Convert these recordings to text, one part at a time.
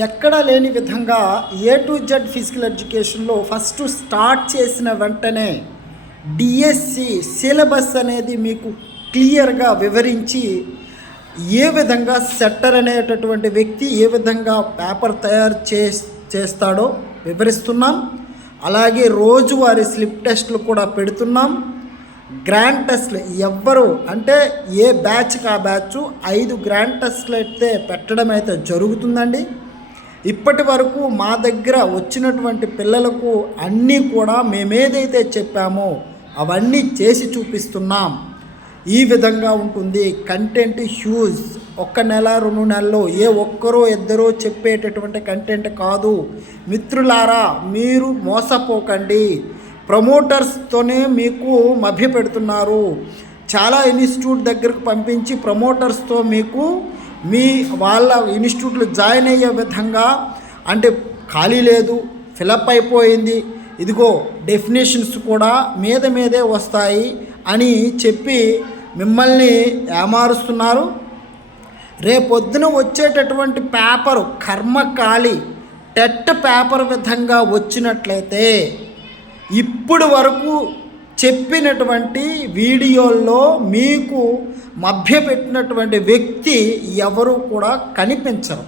ఎక్కడా లేని విధంగా ఏ టు జెడ్ ఫిజికల్ ఎడ్యుకేషన్లో ఫస్ట్ స్టార్ట్ చేసిన వెంటనే డిఎస్సి సిలబస్ అనేది మీకు క్లియర్గా వివరించి ఏ విధంగా సెట్టర్ అనేటటువంటి వ్యక్తి ఏ విధంగా పేపర్ తయారు చే చేస్తాడో వివరిస్తున్నాం. అలాగే రోజువారీ స్లిప్ టెస్ట్లు కూడా పెడుతున్నాం. గ్రాండ్ టెస్ట్లు ఎవ్వరు అంటే ఏ బ్యాచ్కి ఆ బ్యాచ్ ఐదు గ్రాండ్ టెస్ట్లు అయితే పెట్టడం అయితే జరుగుతుందండి. ఇప్పటి వరకు మా దగ్గర వచ్చినటువంటి పిల్లలకు అన్నీ కూడా మేమేదైతే చెప్పామో అవన్నీ చేసి చూపిస్తున్నాం. ఈ విధంగా ఉంటుంది. Content huge. ఒక్క నెల రెండు నెలల్లో ఏ ఒక్కరో ఇద్దరో చెప్పేటటువంటి కంటెంట్ కాదు. మిత్రులారా మీరు మోసపోకండి. ప్రమోటర్స్తోనే మీకు మభ్య పెడుతున్నారు చాలా ఇన్స్టిట్యూట్ దగ్గరకు పంపించి ప్రమోటర్స్తో మీకు మీ వాళ్ళ ఇన్స్టిట్యూట్లో జాయిన్ అయ్యే విధంగా అంటే ఖాళీ లేదు ఫిలప్ అయిపోయింది ఇదిగో డెఫినేషన్స్ కూడా మీద మీదే వస్తాయి అని చెప్పి మిమ్మల్ని ఏమారుస్తున్నారు? రేపొద్దున వచ్చేటటువంటి పేపరు కర్మకాళి టెట్ పేపర్ విధంగా వచ్చినట్లయితే ఇప్పుడు వరకు చెప్పినటువంటి వీడియోల్లో మీకు మభ్యపెట్టినటువంటి వ్యక్తి ఎవరు కూడా కనిపించరు.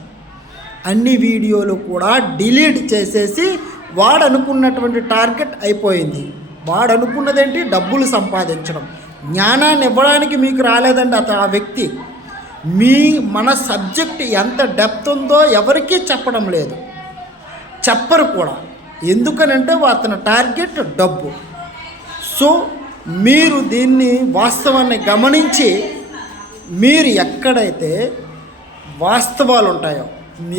అన్ని వీడియోలు కూడా డిలీట్ చేసేసి వాడు అనుకున్నటువంటి టార్గెట్ అయిపోయింది. వాడు అనుకున్నదేంటి డబ్బులు సంపాదించడం. జ్ఞానాన్ని ఇవ్వడానికి మీకు రాలేదండి అతను ఆ వ్యక్తి. మీ మన సబ్జెక్ట్ ఎంత డెప్త్ ఉందో ఎవరికీ చెప్పడం లేదు. చెప్పరు కూడా. ఎందుకనంటే అతని టార్గెట్ డబ్బు. సో మీరు దీన్ని వాస్తవాన్ని గమనించి మీరు ఎక్కడైతే వాస్తవాలు ఉంటాయో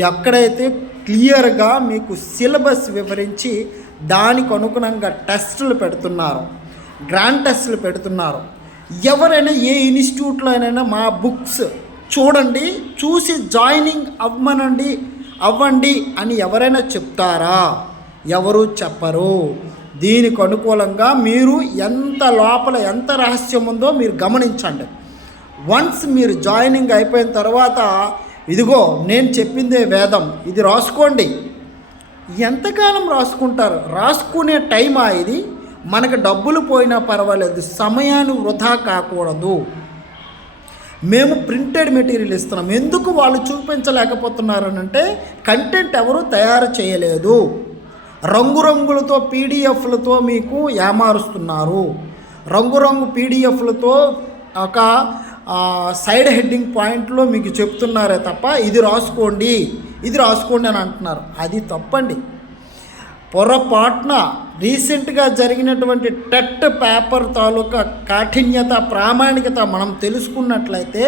ఎక్కడైతే క్లియర్గా మీకు సిలబస్ వివరించి దానికి అనుగుణంగా టెస్టులు పెడుతున్నారు గ్రాండ్ టెస్టులు పెడుతున్నారు. ఎవరైనా ఏ ఇన్స్టిట్యూట్లో అయినా మా బుక్స్ చూడండి చూసి జాయినింగ్ అవ్వమనండి అవ్వండి అని ఎవరైనా చెప్తారా? ఎవరు చెప్పరు. దీనికి అనుకూలంగా మీరు ఎంత లోపల ఎంత రహస్యం ఉందో మీరు గమనించండి. వన్స్ మీరు జాయినింగ్ అయిపోయిన తర్వాత ఇదిగో నేను చెప్పిందే వేదం ఇది రాసుకోండి. ఎంతకాలం రాసుకుంటారు? రాసుకునే టైమా ఇది? మనకు డబ్బులు పోయినా పర్వాలేదు సమయాన్ని వృధా కాకూడదు. మేము ప్రింటెడ్ మెటీరియల్ ఇస్తున్నాం. ఎందుకు వాళ్ళు చూపించలేకపోతున్నారనంటే కంటెంట్ ఎవరు తయారు చేయలేదు. రంగురంగులతో పీడిఎఫ్లతో మీకు ఏమారుస్తున్నారు? రంగురంగు పీడిఎఫ్లతో ఒక సైడ్ హెడ్డింగ్ పాయింట్లో మీకు చెప్తున్నారే తప్ప ఇది రాసుకోండి ఇది రాసుకోండి అని అంటున్నారు. అది తప్పండి. పొరపాటున రీసెంట్గా జరిగినటువంటి టెట్ పేపర్ తాలూకా కాఠిన్యత ప్రామాణికత మనం తెలుసుకున్నట్లయితే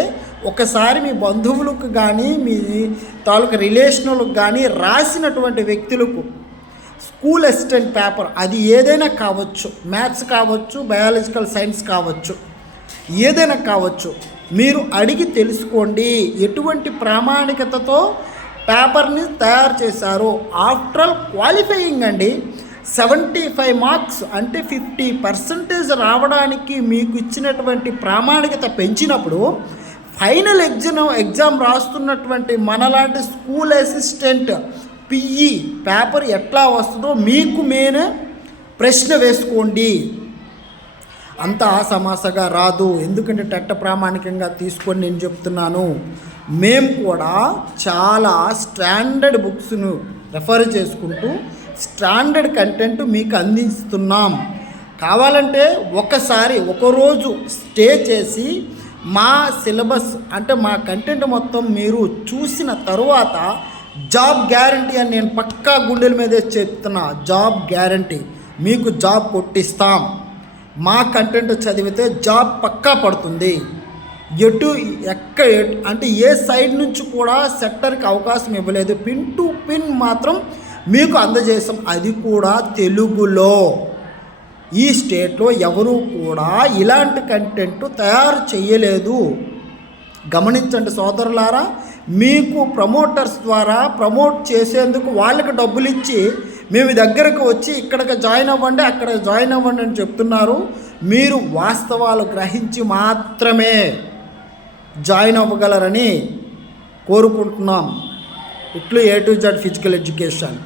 ఒకసారి మీ బంధువులకు కానీ మీ తాలూకా రిలేషన్లకు కానీ రాసినటువంటి వ్యక్తులకు స్కూల్ అసిస్టెంట్ పేపర్ అది ఏదైనా కావచ్చు. మ్యాథ్స్ కావచ్చు బయాలజికల్ సైన్స్ కావచ్చు. ఏదైనా కావచ్చు. మీరు అడిగి తెలుసుకోండి. ఎటువంటి ప్రామాణికతతో పేపర్ని తయారు చేశారు. ఆఫ్టర్ ఆల్ క్వాలిఫైయింగ్ అండి. సెవెంటీ ఫైవ్ మార్క్స్ అంటే ఫిఫ్టీ పర్సెంటేజ్ రావడానికి మీకు ఇచ్చినటువంటి ప్రామాణికత పెంచినప్పుడు ఫైనల్ ఎగ్జామ్ ఎగ్జామ్ రాస్తున్నటువంటి మనలాంటి స్కూల్ అసిస్టెంట్ పిఈ పేపర్ ఎట్లా వస్తుందో మీకు మేనే ప్రశ్న వేసుకోండి. అంత ఆసమాసగా రాదు. ఎందుకంటే టెట్ట ప్రామాణికంగా తీసుకొని నేను చెప్తున్నాను. మేము కూడా చాలా స్టాండర్డ్ బుక్స్ను రెఫర్ చేసుకుంటూ స్టాండర్డ్ కంటెంట్ మీకు అందిస్తున్నాం. కావాలంటే ఒకసారి ఒకరోజు స్టే చేసి మా సిలబస్ అంటే మా కంటెంట్ మొత్తం మీరు చూసిన తరువాత జాబ్ గ్యారంటీ అని నేను పక్కా గుండెల మీదే చెప్తున్నా జాబ్ గ్యారంటీ. మీకు జాబ్ కొట్టిస్తాం. మా కంటెంట్ చదివితే జాబ్ పక్కా పడుతుంది. ఎటు ఎక్క అంటే ఏ సైడ్ నుంచి కూడా సెక్టర్కి అవకాశం ఇవ్వలేదు. పిన్ టు పిన్ మాత్రం మీకు అందజేసాం అది కూడా తెలుగులో. ఈ స్టేట్లో ఎవరు కూడా ఇలాంటి కంటెంట్ తయారు చేయలేదు. గమనించండి సోదరులారా మీకు ప్రమోటర్స్ ద్వారా ప్రమోట్ చేసేందుకు వాళ్ళకి డబ్బులు ఇచ్చి మేము దగ్గరకు వచ్చి ఇక్కడికి జాయిన్ అవ్వండి అక్కడ జాయిన్ అవ్వండి అని చెప్తున్నారు. మీరు వాస్తవాలు గ్రహించి మాత్రమే జాయిన్ అవ్వగలరని కోరుకుంటున్నాం. ఇట్లు A to Z physical education